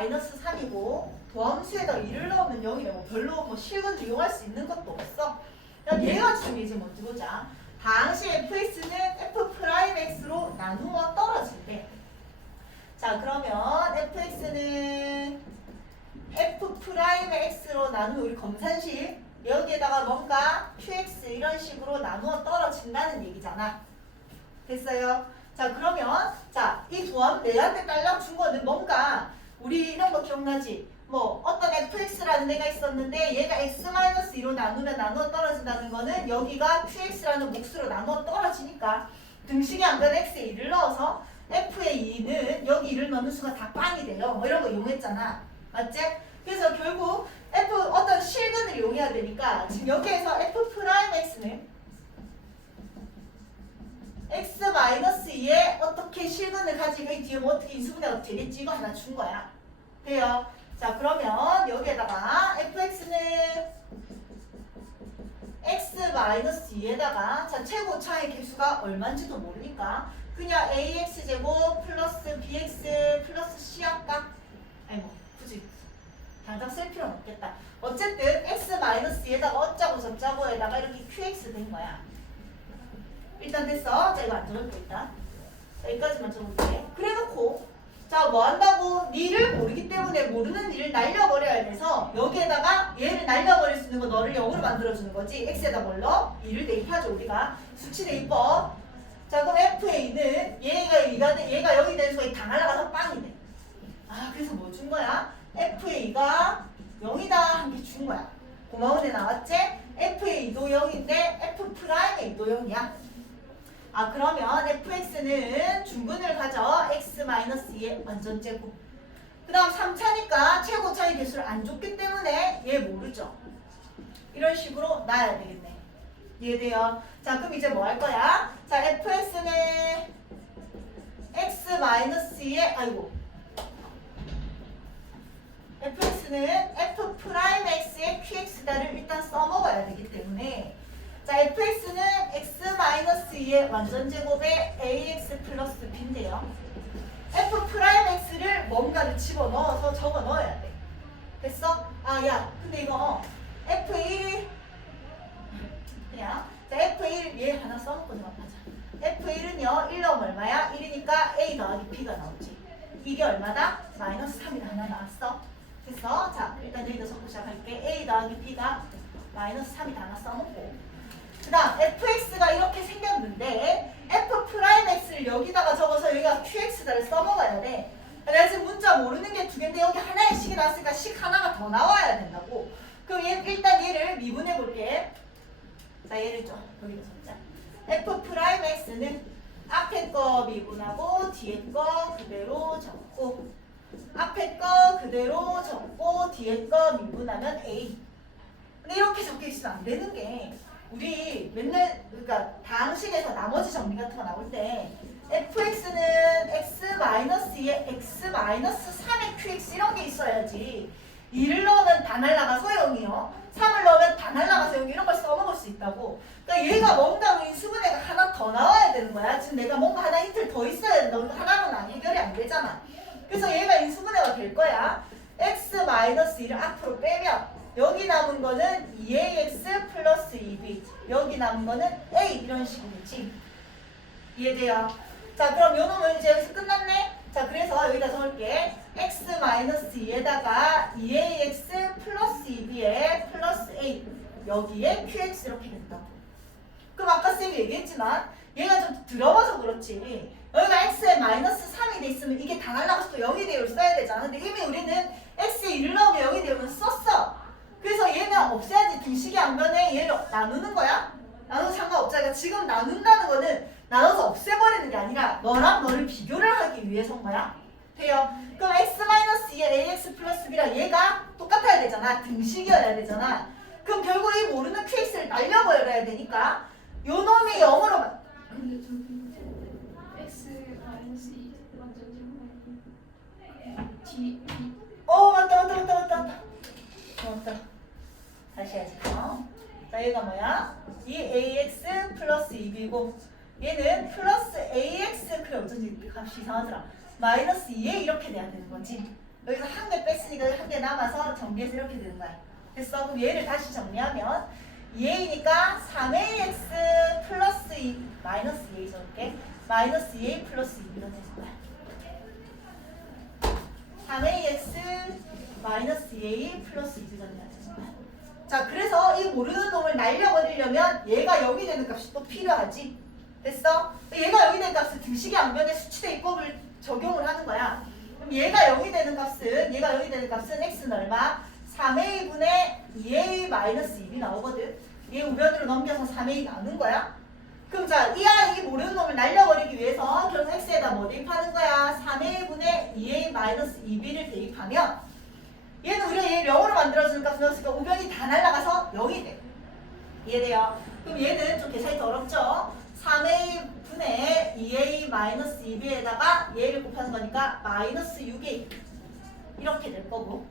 마이너스 3이고 도함수에다 2를 넣으면 0이래. 뭐 별로 뭐 실근 이용할 수 있는 것도 없어. 그럼 얘가 중요해지 먼저 보자. 당시 fx는 f 프라임 x로 나누어 떨어진대 자 그러면 fx는 f 프라임 x로 나누면 우리 검산식 여기에다가 뭔가 qx 이런 식으로 나누어 떨어진다는 얘기잖아. 됐어요? 자 그러면 자이 조합 내한테 딸랑 준 거는 뭔가 우리 이런 거 기억나지? 뭐 어떤 fx라는 애가 있었는데 얘가 x-2로 나누면 나누어 떨어진다는 거는 여기가 qx라는 몫으로 나누어 떨어지니까 등식에 안 가는 x에 2를 넣어서 f의 2는 여기 2를 넣는 수가 다 빵이 돼요 뭐 이런 거 이용했잖아 맞지? 그래서 결국 f 어떤 실근을 이용해야 되니까 지금 여기에서 f 프라임 x는 x-2에 어떻게 실근을 가지고 이 뒤에 뭐 어떻게 인수분해가 되겠지 이거 하나 준 거야. 돼요? 자 그러면 여기에다가 fx는 x-2에다가 자 최고 차의 개수가 얼마인지도 모르니까 그냥 ax 제곱 플러스 bx 플러스 c 할까? 아니 뭐 굳이 당장 쓸 필요는 없겠다. 어쨌든 x-2에다가 어짜고 저짜고에다가 이렇게 qx 된 거야 일단 됐어. 자 이거 안 적을게 일단. 자 여기까지만 적을게. 그래 놓고 자 뭐 한다고 니를 모르기 때문에 모르는 니를 날려버려야 돼서 여기에다가 얘를 날려버릴 수 있는 거 너를 0으로 만들어주는 거지. x에다 뭘 넣어? 2를 대입하죠 우리가. 수치 대입법. 자 그럼 f의 2는 얘가 2가 돼. 얘가 여기 되는 수가 다 날아가서 빵이 돼. 아 그래서 뭐 준 거야? f의 2가 0이다 한 게 준 거야. 고마운 애 나왔지? f의 2도 0인데 f 프라임의 2도 0이야. 아 그러면 fx는 중근을 가져 x-2의 완전 제곱 그 다음 3차니까 최고 차의 개수를 안 줬기 때문에 얘 모르죠 이런 식으로 놔야 되겠네 이해돼요? 자 그럼 이제 뭐 할 거야? 자 fx는 x-2의 아이고 fx는 f 프라임 x의 qx다를 일단 써먹어야 되기 때문에 자, fx는 x-2의 완전 제곱에 ax 플러스 b인데요. f 프라임 x를 뭔가를 집어넣어서 적어 넣어야 돼. 됐어? 아, 야, 근데 이거 f1 그냥 자, f1 얘 하나 써놓고 좀 하자. f1은요, 1 넣으면 얼마야? 1이니까 a 더하기 b가 나오지. 이게 얼마다? 마이너스 3이 하나 나왔어. 됐어? 자, 일단 여기다 적고 시작할게. a 더하기 b가 마이너스 3이 하나 써놓고 그 다음 fx가 이렇게 생겼는데 f 프라임 x를 여기다가 적어서 여기가 qx다를 써먹어야 돼. 내가 지금 문자 모르는 게 두 개인데 여기 하나의 식이 나왔으니까 식 하나가 더 나와야 된다고. 그럼 얘, 일단 얘를 미분해 볼게. 자 얘를 좀 여기다 적자. F 프라임 x는 앞에 거 미분하고 뒤에 거 그대로 적고 앞에 거 그대로 적고 뒤에 거 미분하면 a. 근데 이렇게 적혀 있으면 안 되는 게 우리 맨날 그러니까 다항식에서 나머지 정리 같은 거 나올 때 fx는 x-2에 x-3의 qx 이런 게 있어야지. 2를 넣으면 다 날라가서 0이요. 3을 넣으면 다 날라가서 0 이런 걸 써먹을 수 있다고. 그러니까 얘가 뭔가 인수분해가 하나 더 나와야 되는 거야. 지금 내가 뭔가 하나 히트를 더 있어야 된다. 근데 하나로는 해결이 안 되잖아. 그래서 얘가 인수분해가 될 거야. X-1을 앞으로 빼면 여기 남은 거는 2ax 플러스 2b 여기 남은 거는 a. 이런 식이겠지. 이해돼요? 자 그럼 요 놈은 이제 여기서 끝났네? 자 그래서 여기다 적을게. x 마이너스 2에다가 2ax 플러스 2b에 플러스 a. 여기에 qx 이렇게 된다고 그럼 아까 쌤이 얘기했지만 얘가 좀 들어가서 그렇지. 여기가 x에 마이너스 3이 돼 있으면 이게 다 날라가서 또 0이 되어 써야 되잖아. 근데 이미 우리는 x에 1을 넣으면 0이 되면 썼어 그래서 얘는 없애야지. 등식이 안 변해 얘를 나누는 거야. 나눠도 상관없잖아 그러니까 지금 나눈다는 거는 나눠서 없애버리는 게 아니라 너랑 너를 비교를 하기 위해서인 거야. 돼요? 그럼 x-2의 ax 플러스 b랑 얘가 똑같아야 되잖아. 등식이어야 되잖아. 그럼 결국 이 모르는 qx를 날려버려야 되니까 요 놈이 0으로 만 근데 저기 x 마이너스 2 완전 제곱하기 d d 어 맞다 맞다 맞다 다시 어. 자 얘가 뭐야? 이 ax 플러스 2b고 얘는 플러스 ax 그래 어쩐지 값이 이상하더라 마이너스 2에 이렇게 돼야 되는 거지 여기서 한 개 뺐으니까 한 개 남아서 정리해서 이렇게 되는 거야. 됐어? 그럼 얘를 다시 정리하면 2a니까 3ax 플러스 2 마이너스 2a 적을게 마이너스 2a 플러스 2 이런 되는 거야. 3ax 마이너스 2a 플러스 2가 되는 거야. 자, 그래서 이 모르는 놈을 날려버리려면 얘가 여기 되는 값이 또 필요하지. 됐어? 얘가 여기 되는 값은 등식의 양변에 수치대 입법을 적용을 하는 거야. 그럼 얘가 여기 되는 값은 얘가 여기 되는 값은 x는 얼마? 3a분의 2a 마이너스 1이 나오거든. 얘 우변으로 넘겨서 3a 나오는 거야. 그럼 자, 이 아이 모르는 놈을 날려버리기 위해서 결국 x에다 뭐 대입하는 거야? 3a분의 2a 마이너스 2b를 대입하면 얘는 우리가 얘 0으로 만들어주는 값을 넣었으니까 우변이 다 날라가서 0이 돼. 이해돼요? 그럼 얘는 좀 계산이 더 어렵죠? 3a 분의 2a 마이너스 2b에다가 얘를 곱하는 거니까 마이너스 6a 이렇게 될 거고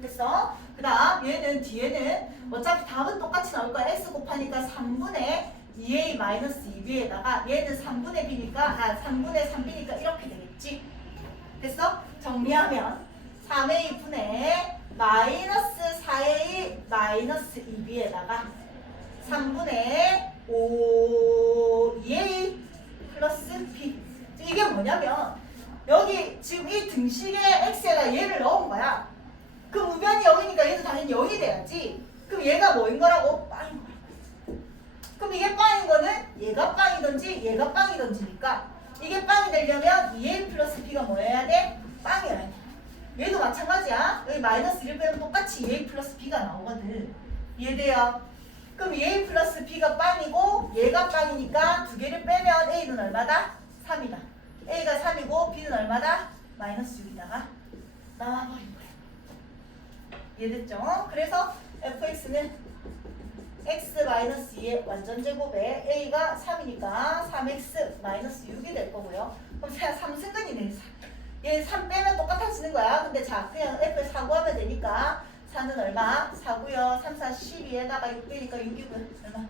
됐어? 그 다음 얘는 뒤에는 어차피 답은 똑같이 나올 거야 x 곱하니까 3분의 2a 마이너스 2b에다가 얘는 3분의 b니까 아 3분의 3b니까 이렇게 되겠지 됐어? 정리하면 3a 분의 마이너스 4a 마이너스 2b에다가 3분의 5 2a 플러스 b 이게 뭐냐면 여기 지금 이 등식의 x에다 얘를 넣은 거야 그럼 우변이 0이니까 얘도 당연히 0이 돼야지 그럼 얘가 뭐인 거라고? 빵인 거라고 그럼 이게 빵인 거는 얘가 빵이든지 얘가 빵이든지니까 이게 빵이 되려면 2a 플러스 b가 뭐여야 돼? 빵이어야 돼 얘도 마찬가지야. 여기 마이너스 1을 빼면 똑같이 2a 플러스 b가 나오거든. 이해돼요? 그럼 2a 플러스 b가 빵이고 얘가 빵이니까 두 개를 빼면 a는 얼마다? 3이다. a가 3이고 b는 얼마다? 마이너스 6이다가 나와버린 거야. 이해됐죠? 그래서 fx는 x 마이너스 2의 완전 제곱에 a가 3이니까 3x 마이너스 6이 될 거고요. 그럼 3승근이네. 얘3 빼면 똑같아지는 거야. 근데 자, 그냥 F를 4 구하면 되니까 4는 얼마? 4고요. 3, 4, 12에다가 6 빼니까 6이고요. 얼마?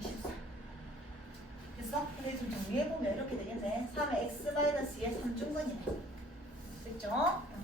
24. 됐어? 근데 좀 정리해보면 이렇게 되겠네. 3의 x 마이너스 2의 3중근이네. 됐죠? 응.